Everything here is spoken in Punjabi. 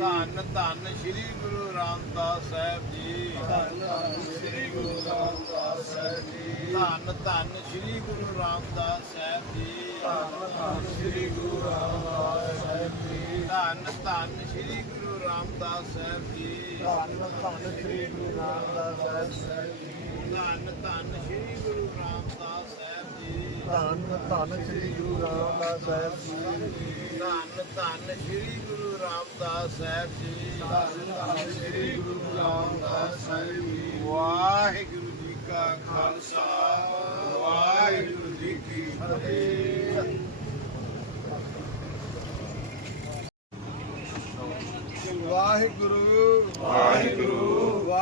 ਧੰਨ ਧੰਨ ਸ੍ਰੀ ਗੁਰੂ ਰਾਮਦਾਸ ਸਾਹਿਬ ਜੀ। ਧੰਨ ਧੰਨ ਸ੍ਰੀ ਗੁਰੂ ਰਾਮਦਾਸ ਸਾਹਿਬ ਜੀ। ਧੰਨ ਧੰਨ ਸ੍ਰੀ ਗੁਰੂ ਰਾਮਦਾਸ ਸਾਹਿਬ ਜੀ। ਧੰਨ ਧੰਨ ਸ੍ਰੀ ਗੁਰੂ ਰਾਮਦਾਸ ਸਾਹਿਬ ਜੀ। ਧੰਨ ਧੰਨ ਸ੍ਰੀ ਗੁਰੂ ਰਾਮਦਾਸ ਸਾਹਿਬ ਜੀ। ਧੰਨ ਧੰਨ ਸ੍ਰੀ ਗੁਰੂ ਰਾਮਦਾਸ ਸਾਹਿਬ ਜੀ। ਧੰਨ ਧੰਨ ਸ੍ਰੀ ਗੁਰੂ ਰਾਮ ਧੰਨ ਧੰਨ ਸ੍ਰੀ ਗੁਰੂ ਰਾਮਦਾਸ ਸਾਹਿਬ ਜੀ। ਧੰਨ ਧੰਨ ਸ੍ਰੀ ਗੁਰੂ ਰਾਮਦਾਸ ਸਾਹਿਬ ਜੀ। ਧੰਨ ਧੰਨ ਸ੍ਰੀ ਗੁਰੂ ਰਾਮਦਾਸ ਸਾਹਿਬ ਜੀ। ਵਾਹਿਗੁਰੂ ਜੀ ਕਾ ਖਾਲਸਾ। ਵਾਹਿਗੁਰੂ ਜੀ ਕੀ ਫਤਿਹ। ਵਾਹਿਗੁਰੂ। ਵਾਹਿਗੁਰੂ।